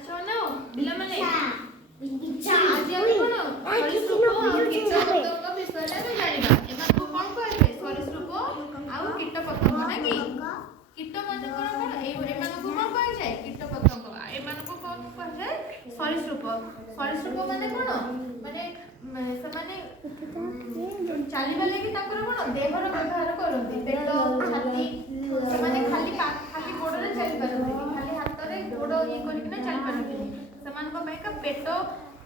ଆଚ୍ଛା ଅନାଅ ପିଲାମାନେ ଆଜି ଆମେ କଣ ସରୀସୃପ ଆଉ କୀଟପତଙ୍ଗ ବିଷୟରେ ଆମେ ଜାଣିବା। ଏମାନଙ୍କୁ କଣ କୁହାଯାଏ? ସରୀସୃପ ଆଉ କୀଟପତଙ୍ଗ ନାକି? କୀଟ ମାନଙ୍କର କଣ ଏମାନଙ୍କୁ କଣ କୁହାଯାଏ? କୀଟପତଙ୍ଗ। ଏମାନଙ୍କୁ କଣ କୁହାଯାଏ? ସରୀସୃପ। ସରୀସୃପ ମାନେ କଣ? ମାନେ ସେମାନେ ଚାଲିବା ଲାଗି ତାଙ୍କର କଣ ଦେହର ବ୍ୟବହାର କରନ୍ତି। ପେଟ ଛାତି ସେମାନେ ଖାଲି ଗୋଡରେ ଚାଲି ପାରନ୍ତିନି, ଖାଲି ହାତରେ ଗୋଡ ଇଏ କରିକିନା ଚାଲି ପାରନ୍ତିନି। ସେମାନଙ୍କ ପାଇଁକା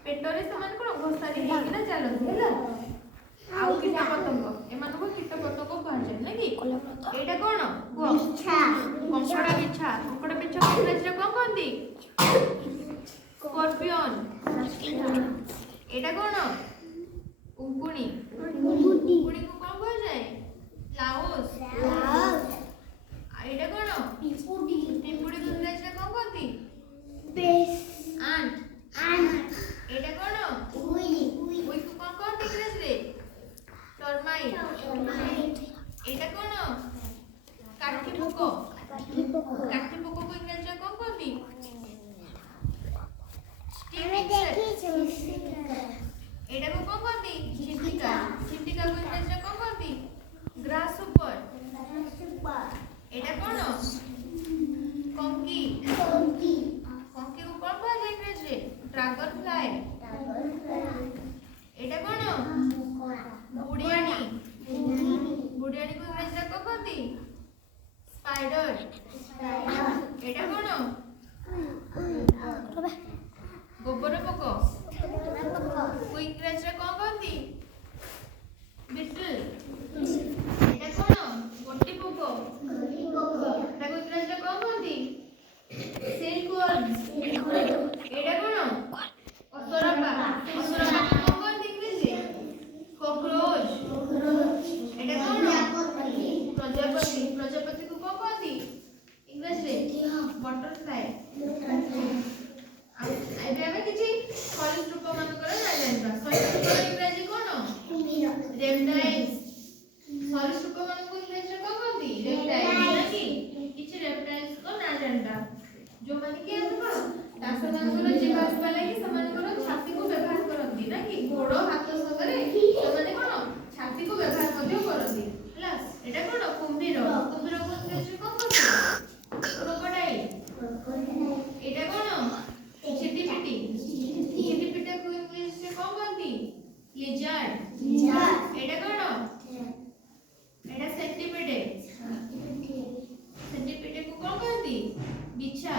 ପେଟରେ ସେମାନେ କଣ ଘୋଷାରି ହେଇକିନା ଚାଲନ୍ତି ହେଲା। ଆଉ କୀଟପତଙ୍ଗ ଏମାନଙ୍କୁ କୀଟପତଙ୍ଗ କୁହାଯାଏ ନାକି? ଏଇଟା କଣ କୁହ? କଙ୍କଡା ବିଛା। କଙ୍କଡା ବିଛା ଇଂରାଜୀରେ କଣ କହନ୍ତି? ସ୍କର୍ପିଅନ। ଏଇଟା କଣ? ଉଙ୍କୁଣି। ଉଙ୍କୁଣିକୁ କଣ କୁହାଯାଏ? ଲାଉସ। ଏଇଟା କଣ? ପିମ୍ପୁଡିକୁ ଇଂରାଜୀରେ କଣ କହନ୍ତି? ଆଣ୍ଟ। ଏଇଟା କଣ? ଉଇକୁ କଣ କହନ୍ତି ଇଂରାଜୀରେ? ଟର୍ମାଇଟ। ଏଇଟା କଣ? କାଠି ପୋକ। କାଠି ପୋକକୁ ଇଂରାଜୀରେ କଣ କହନ୍ତି? ଏଇଟାକୁ କଣ କହନ୍ତି? ଝିଣ୍ଟିକା। ଝିଣ୍ଟିକାକୁ ଇଂରାଜୀରେ କଣ କହନ୍ତି? ଗ୍ରାସ ସୁପର। ଏଇଟା କଣ? କଙ୍କି। କଙ୍କିକୁ କଣ କୁହାଯାଏ ଇଂରାଜୀରେ? Dragon fly. ଏଇଟା କଣ? ବୁଢିଆଣୀ। ବୁଢିଆଣୀକୁ ଇଂରାଜୀରେ କଣ କହନ୍ତି? ସ୍ପାଇଡର। ଏଇଟା କଣ? ଗୋବର ପୋକ। ଇଂରାଜୀରେ କଣ କହନ୍ତି? ବିଟଲ। ଏଇଟା କଣ? ଗୋଟି ପୋକ। ଏଟାକୁ ଇଂରାଜୀରେ କଣ କହନ୍ତି? ସିଲ୍କୱାର୍ମ। ଏଇଟା କଣ? ଅସରପା। ଅସରପାକୁ କଣ କହନ୍ତି ଇଂରାଜୀରେ? କକ୍ରୋଚ। ଏଇଟା କଣ? ପ୍ରଜାପତି। ପ୍ରଜାପତିକୁ କଣ କହନ୍ତି ଇଂରାଜୀରେ? ବଟରଫ୍ଲାଏ। ଏବେ ଆମେ କିଛି ସରୀସୃପ ମାନଙ୍କର ଜାଣିବା। ସରୀସୃପର ଇଂରାଜୀ କଣ? ରେପ୍ଟାଇଲ୍ସ। ସରୀସୃପ ମାନଙ୍କୁ ଇଂରାଜୀରେ କଣ କହନ୍ତି? ରେପ୍ଟାଇଲ୍ସ ନାକି? କିଛି ରେପ୍ଟାଇଲ୍ସଙ୍କ ନାଁ ଜାଣିବା। ଯୋଉମାନେ କି ଆମେ କଣ ସେମାନଙ୍କର ଯିବା ଆସିବା ଲାଗି ସେମାନଙ୍କର ଛାତିକୁ ବ୍ୟବହାର କରନ୍ତି ନାକି? ଗୋଡ ହାତ ସାଙ୍ଗରେ ସେମାନେ କଣ ଛାତିକୁ ବ୍ୟବହାର ମଧ୍ୟ କରନ୍ତି ହେଲା। ଏଇଟା କଣ? କୁମ୍ଭୀର। କୁମ୍ଭୀରକୁ ଇଂରାଜୀରେ କଣ କହନ୍ତି? କ୍ରୋକୋଡାଇଲ। ଏଇଟା କଣ? ଝିଟିପିଟି। ଝିଟିପିଟିକୁ ଇଂଲିଶରେ କଣ କହନ୍ତି? ଲିଜାର୍ଡ। ଏଇଟା କଣ? ଏଇଟା ସେଣ୍ଟିପିଡ। ସେଣ୍ଟିପିଡକୁ କଣ କହନ୍ତି? ବିଛା।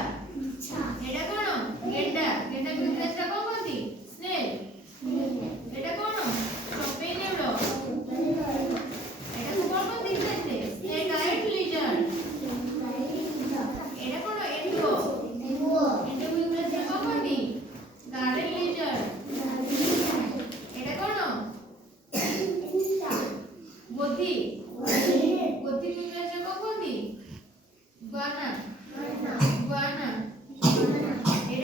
ଏଇଟା କଣ? ଗେଣ୍ଡା। ଗେଣ୍ଡାକୁ ଇଂଲିଶରେ କଣ କହନ୍ତି? ସ୍ନେଲ। ଏଇଟା କଣ? ଚପେଇ ନେଉଳ। ଏଟାକୁ କଣ କହନ୍ତି ଇଂଲିଶରେ? Snake eyed Lizaad. ଏଇଟା କଣ? ଏଣ୍ଡୁଅ। ଏଣ୍ଡୁଅକୁ ଇଂଲିଶରେ କଣ କହନ୍ତି? Garden Lizaad. ଏଇଟା କଣ? ଗୋଧି। ଗୋଧିକୁ ଇଂଲିଶରେ କଣ କହନ୍ତି? ଗୁଆନା।